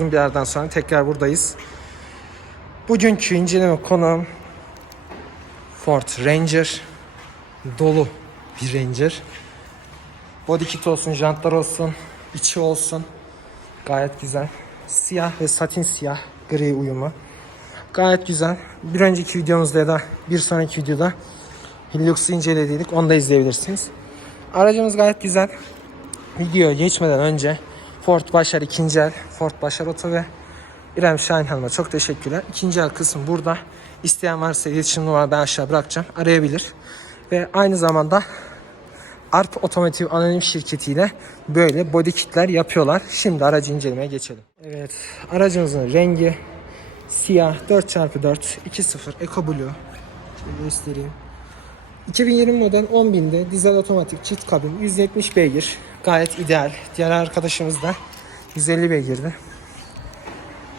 Uzun bir yerden sonra tekrar buradayız. Bugünkü inceleme konum Ford Ranger. Dolu bir Ranger. Body kit olsun, jantlar olsun, içi olsun. Gayet güzel. Siyah ve satin siyah gri uyumu. Gayet güzel. Bir önceki videomuzda ya da bir sonraki videoda Hilux'u incelediydik. Onu da izleyebilirsiniz. Aracımız gayet güzel. Video geçmeden önce Ford Başar ikinci el, Ford Başar Oto ve İrem Şahin Hanım'a çok teşekkürler. İkinci el kısmı burada. İsteyen varsa iletişim numaramı ben aşağı bırakacağım. Arayabilir. Ve aynı zamanda ARP Otomotiv Anonim Şirketi ile böyle body kitler yapıyorlar. Şimdi aracı incelemeye geçelim. Evet, aracımızın rengi siyah 4x4 2.0 Eco Blue. Şöyle göstereyim. 2020 model 10.000'de dizel otomatik çift kabin 170 beygir. Gayet ideal. Diğer arkadaşımız da 150 beygirdi.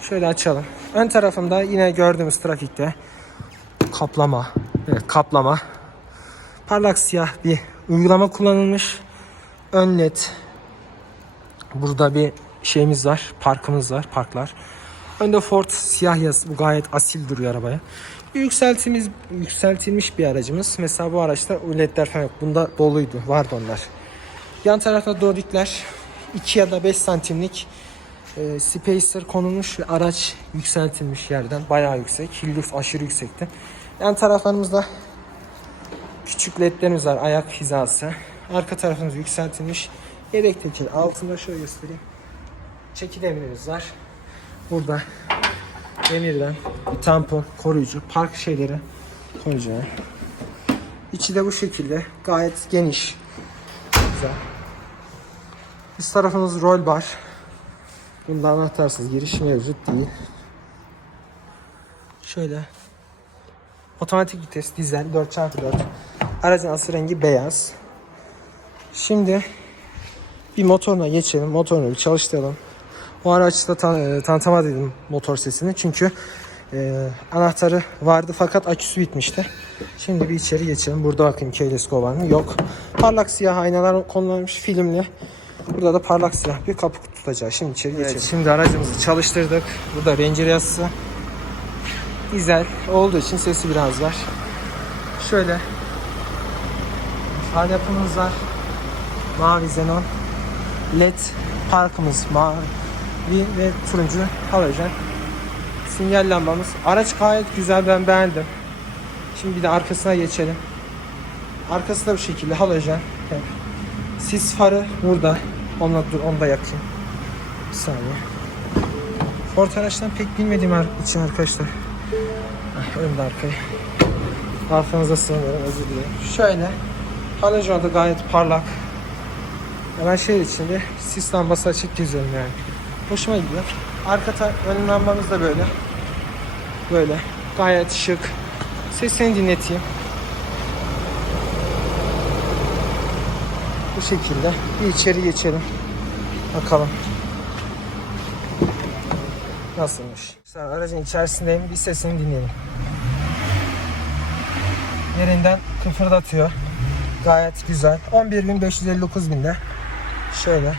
Şöyle açalım. Ön tarafında yine gördüğümüz trafikte kaplama. Evet kaplama. Parlak siyah bir uygulama kullanılmış. Ön led. Burada bir şeyimiz var. Parkımız var. Parklar. Önde Ford siyah yazı. Bu gayet asil duruyor arabaya. Yükseltimiz, yükseltilmiş bir aracımız. Mesela bu araçta ledler falan yok. Bunda doluydu. Vardı onlar. Yan tarafta Dodikler 2 ya da 5 santimlik e, spacer konulmuş ve araç yükseltilmiş yerden. Bayağı yüksek. Hilux aşırı yüksekti. Yan taraflarımızda küçük ledlerimiz var. Ayak hizası. Arka tarafımız yükseltilmiş. Yedek teker altında şöyle göstereyim. Çeki demirimiz var. Burada demirden bir tampon koruyucu. Park şeyleri koruyucu. İçi de bu şekilde. Gayet geniş. Güzel. Üst tarafımız rol bar. Bunda anahtarsız giriş mevcut değil. Şöyle. Otomatik vites dizel 4x4. Aracın asıl rengi beyaz. Şimdi bir motoruna geçelim. Motorunu bir çalıştıralım. O araçta tan e, tanıtamadım motor sesini. Çünkü e, anahtarı vardı fakat aküsü bitmişti. Şimdi bir içeri geçelim. Burada bakayım keyless var mı? Yok. Parlak siyah aynalar konulmuş filmli. Burada da parlak siyah bir kapı tutacağı. Şimdi içeri geçelim. Şimdi aracımızı çalıştırdık. Burada Ranger yazısı. Dizel olduğu için sesi biraz var. Şöyle far yapımız var. Mavi xenon. LED parkımız mavi ve turuncu halojen. Sinyal lambamız. Araç gayet güzel ben beğendim. Şimdi bir de arkasına geçelim. Arkası da bu şekilde halojen. Evet. Sis farı burada. Onunla dur onu da yakayım. Bir saniye. Ford araçtan pek bilmediğim için arkadaşlar. Ah, önde arkayı. Arkanıza sığınıyorum özür dilerim. Şöyle. Halojen da gayet parlak. Ben şehir içinde sis lambası açık geziyorum yani. Hoşuma gidiyor. Arka ta- ön lambamız da böyle. Böyle. Gayet şık. Sesini dinleteyim. Bu şekilde. Bir içeri geçelim. Bakalım. Nasılmış? Mesela aracın içerisindeyim. Bir sesini dinleyelim. Yerinden kıpırdatıyor. Gayet güzel. 11.559 binde. Şöyle.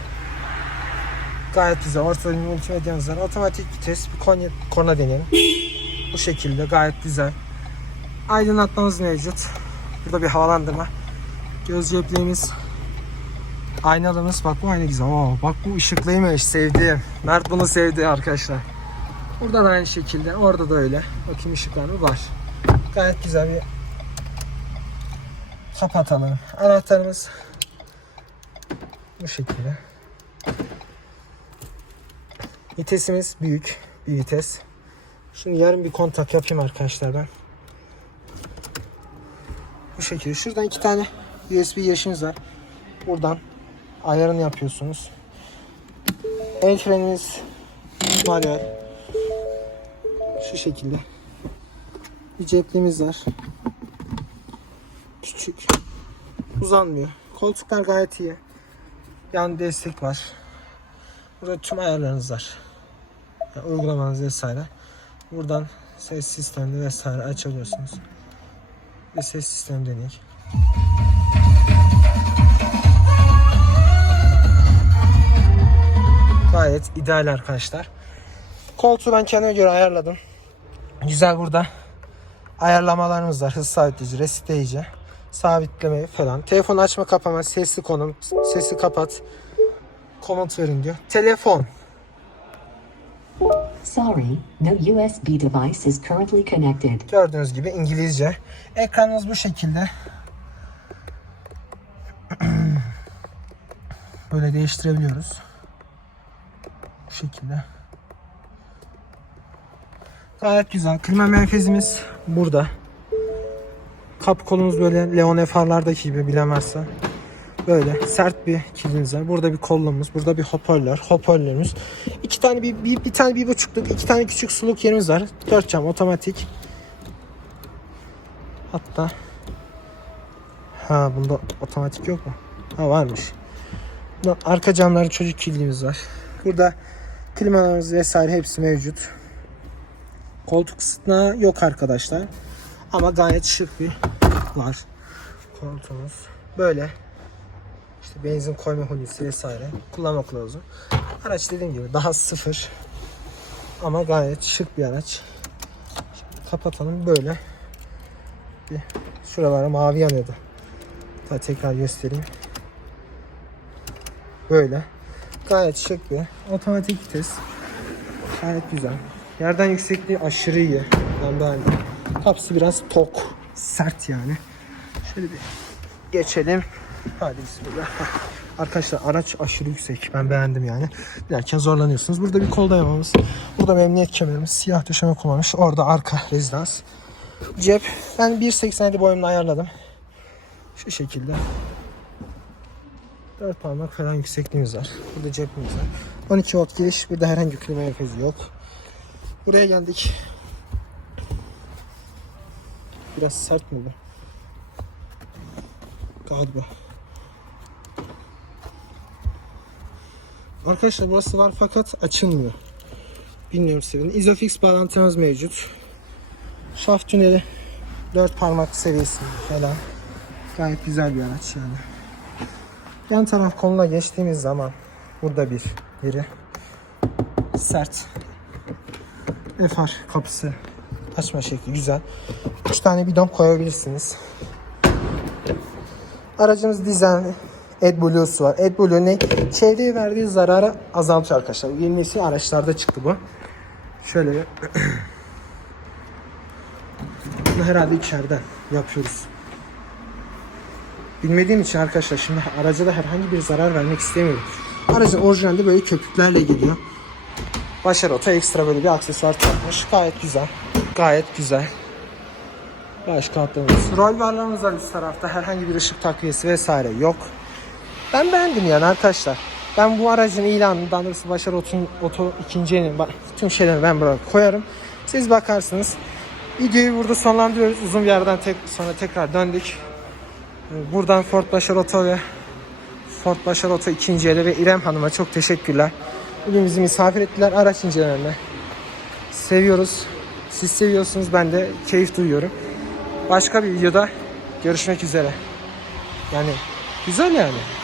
Gayet güzel. Ortada bir multimedyamız var. Otomatik vites. Bir korna, korna deneyelim. Bu şekilde gayet güzel. Aydınlatmamız mevcut. Burada bir havalandırma. Göz cepliğimiz. Aynalımız. Bak bu aynı güzel. Oo, bak bu ışıklıymış. Sevdiğim. Mert bunu sevdi arkadaşlar. Buradan aynı şekilde. Orada da öyle. Bakayım ışıklar mı? Var. Gayet güzel bir kapatalım. Anahtarımız bu şekilde. Vitesimiz büyük bir vites. Şimdi yarın bir kontak yapayım arkadaşlar ben. Bu şekilde. Şuradan iki tane USB girişimiz var. Buradan ayarını yapıyorsunuz. El frenimiz manuel. Şu şekilde. Bir cepliğimiz var. Küçük. Uzanmıyor. Koltuklar gayet iyi. Yan destek var. Burada tüm ayarlarınız var. Yani uygulamanız vesaire. Buradan ses sistemini vesaire açabiliyorsunuz. Bir ses sistemi deneyim. Gayet ideal arkadaşlar. Koltuğu ben kendime göre ayarladım. Güzel burada ayarlamalarımız var. Hız sabitleyici, resitleyici, sabitleme falan. Telefon açma kapama, sesli konum, sesi kapat. Komut verin diyor. Telefon. Sorry, no USB device is currently connected. Gördüğünüz gibi İngilizce. Ekranımız bu şekilde. Böyle değiştirebiliyoruz. Bu şekilde. Gayet güzel. Klima menfezimiz burada. Kap kolumuz böyle Leon farlardaki gibi bilen varsa. Böyle sert bir kilidimiz var. Burada bir kollumuz, burada bir hoparlör, hoparlörümüz. İki tane bir, bir, bir tane bir buçukluk, iki tane küçük suluk yerimiz var. Dört cam otomatik. Hatta ha bunda otomatik yok mu? Ha varmış. Arka camları çocuk kilidimiz var. Burada klimalarımız vesaire hepsi mevcut. Koltuk ısıtma yok arkadaşlar. Ama gayet şık bir var. Koltuğumuz böyle. İşte benzin koyma hulisi vesaire. Kullanma kılavuzu. Araç dediğim gibi daha sıfır. Ama gayet şık bir araç. Şimdi kapatalım böyle. Bir şuralara mavi yanıyordu. Daha tekrar göstereyim. Böyle. Gayet şık bir otomatik vites. Gayet güzel. Yerden yüksekliği aşırı iyi. Ben beğendim. Kapısı biraz tok. Sert yani. Şöyle bir geçelim. Hadi bismillah. Arkadaşlar araç aşırı yüksek. Ben beğendim yani. Binerken zorlanıyorsunuz. Burada bir kol dayamamız. Burada emniyet kemerimiz. Siyah döşeme kullanmış. Orada arka rezidans. Cep. Ben 1.87 boyumla ayarladım. Şu şekilde. 4 parmak falan yüksekliğimiz var. Burada cepimiz var. 12 volt giriş. Burada herhangi bir klima merkezi yok. Buraya geldik. Biraz sert mi bu? Galiba. Arkadaşlar burası var fakat açılmıyor. Bilmiyorum sebebini. Isofix bağlantımız mevcut. Şaft tüneli 4 parmak seviyesi falan. Gayet güzel bir araç yani. Yan taraf koluna geçtiğimiz zaman burada bir yeri sert FR kapısı açma şekli güzel. 3 tane bidon koyabilirsiniz. Aracımız dizayn AdBlue'su var. AdBlue ne? Çevreye verdiği zararı azaltıyor arkadaşlar. Yenisi araçlarda çıktı bu. Şöyle Bunu herhalde içeriden yapıyoruz. Bilmediğim için arkadaşlar şimdi araca da herhangi bir zarar vermek istemiyorum. Aracın orijinalde böyle köpüklerle geliyor. Başar Oto ekstra böyle bir aksesuar takmış. Gayet güzel. Gayet güzel. Başka atlamamız. Rol varlarımız var üst tarafta. Herhangi bir ışık takviyesi vesaire yok. Ben beğendim yani arkadaşlar. Ben bu aracın ilanını, daha doğrusu Başar Oto'nun oto ikinci elini, tüm şeylerini ben buraya koyarım. Siz bakarsınız. Videoyu burada sonlandırıyoruz. Uzun bir yerden tek, sonra tekrar döndük. Buradan Ford Başar Oto ve Ford Başar Oto ikinci eli ve İrem Hanım'a çok teşekkürler. Bugün bizi misafir ettiler araç incelemelerine. Seviyoruz. Siz seviyorsunuz. Ben de keyif duyuyorum. Başka bir videoda görüşmek üzere. Yani güzel yani.